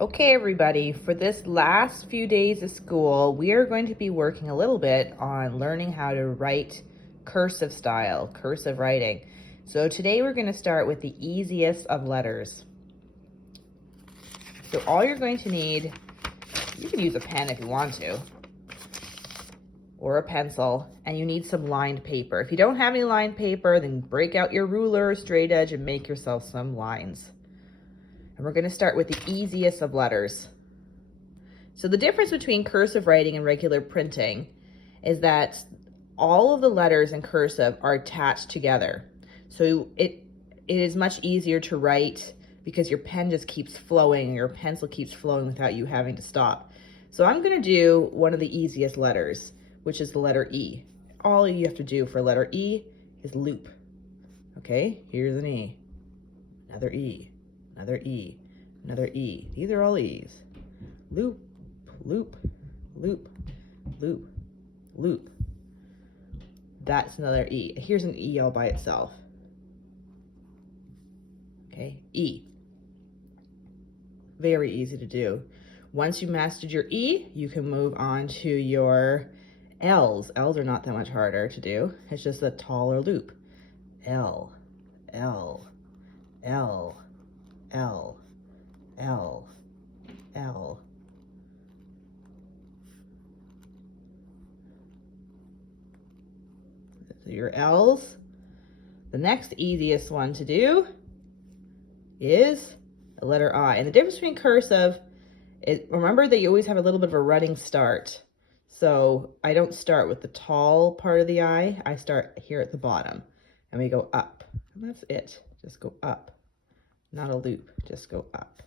Okay, everybody, for this last few days of school, we are going to be working a little bit on learning how to write cursive style, cursive writing. So today we're going to start with the easiest of letters. So all you're going to need, you can use a pen if you want to, or a pencil, and you need some lined paper. If you don't have any lined paper, then break out your ruler or straight edge and make yourself some lines. And we're going to start with the easiest of letters. So the difference between cursive writing and regular printing is that all of the letters in cursive are attached together. So it is much easier to write because your pen just keeps flowing, your pencil keeps flowing without you having to stop. So I'm going to do one of the easiest letters, which is the letter E. All you have to do for letter E is loop. Okay, here's an E, another E, another E, another E. These are all E's. Loop, loop, loop, loop, loop. That's another E. Here's an E all by itself. Okay, E. Very easy to do. Once you mastered your E, you can move on to your L's. L's are not that much harder to do. It's just a taller loop. L, L, L, L, L, L. So your L's. The next easiest one to do is the letter I. And the difference between cursive is, remember that you always have a little bit of a running start. So I don't start with the tall part of the I. I start here at the bottom and we go up. And that's it. Just go up. Not a loop. Just go up.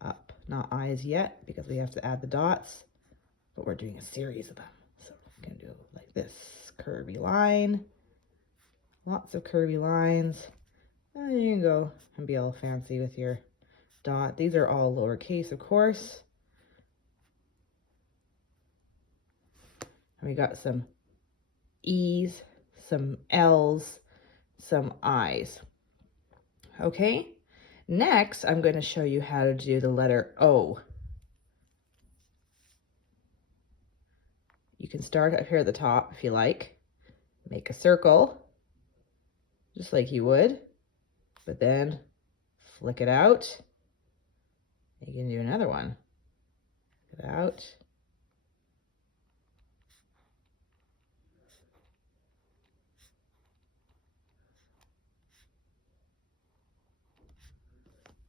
Up. Not I's yet because we have to add the dots, but we're doing a series of them. So I'm going to do it like this. Curvy line. Lots of curvy lines. And you can go and be all fancy with your dot. These are all lowercase, of course. And we got some E's, some L's, some I's. Okay, next I'm going to show you how to do the letter O. You can start up here at the top if you like. Make a circle, just like you would, but then flick it out. You can do another one. Flick it out.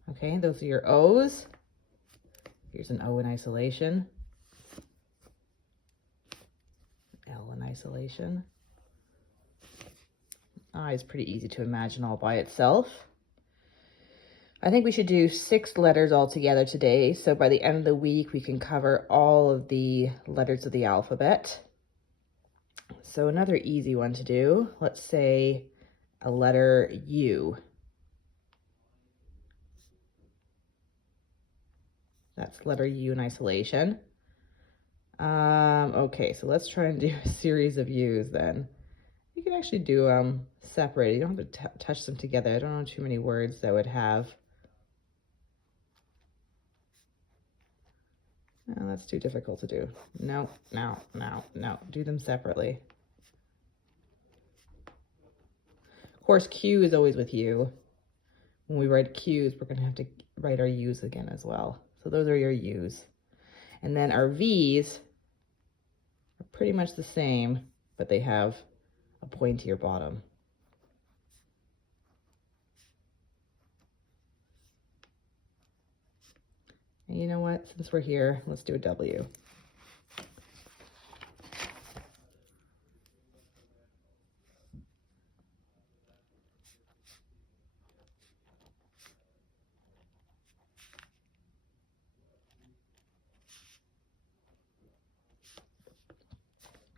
Okay, those are your O's. Here's an O in isolation. L in isolation. I is pretty easy to imagine all by itself. I think we should do 6 letters all together today. So by the end of the week, we can cover all of the letters of the alphabet. So another easy one to do, let's say a letter U. That's letter U in isolation. Okay, so let's try and do a series of U's then. You can actually do separated. You don't have to touch them together. I don't know too many words that would have. No, that's too difficult to do. No, no, no, no. Do them separately. Of course, Q is always with U. When we write Q's, we're going to have to write our U's again as well. So those are your U's. And then our V's are pretty much the same, but they have a pointier bottom. And you know what? Since we're here, let's do a W.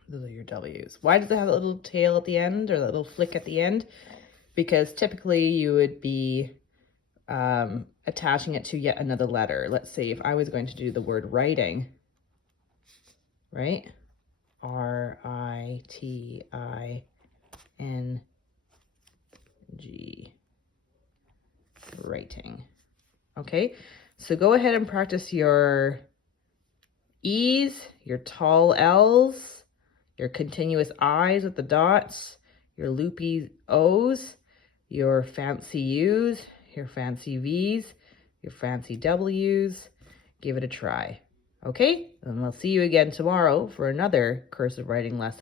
Those are your W's. Why does it have a little tail at the end or that little flick at the end? Because typically you would be attaching it to yet another letter. Let's say if I was going to do the word writing, right? R-I-T-I-N-G, writing. Okay, so go ahead and practice your E's, your tall L's, your continuous I's with the dots, your loopy O's, your fancy U's, your fancy V's, your fancy W's. Give it a try. Okay, and I'll see you again tomorrow for another cursive writing lesson.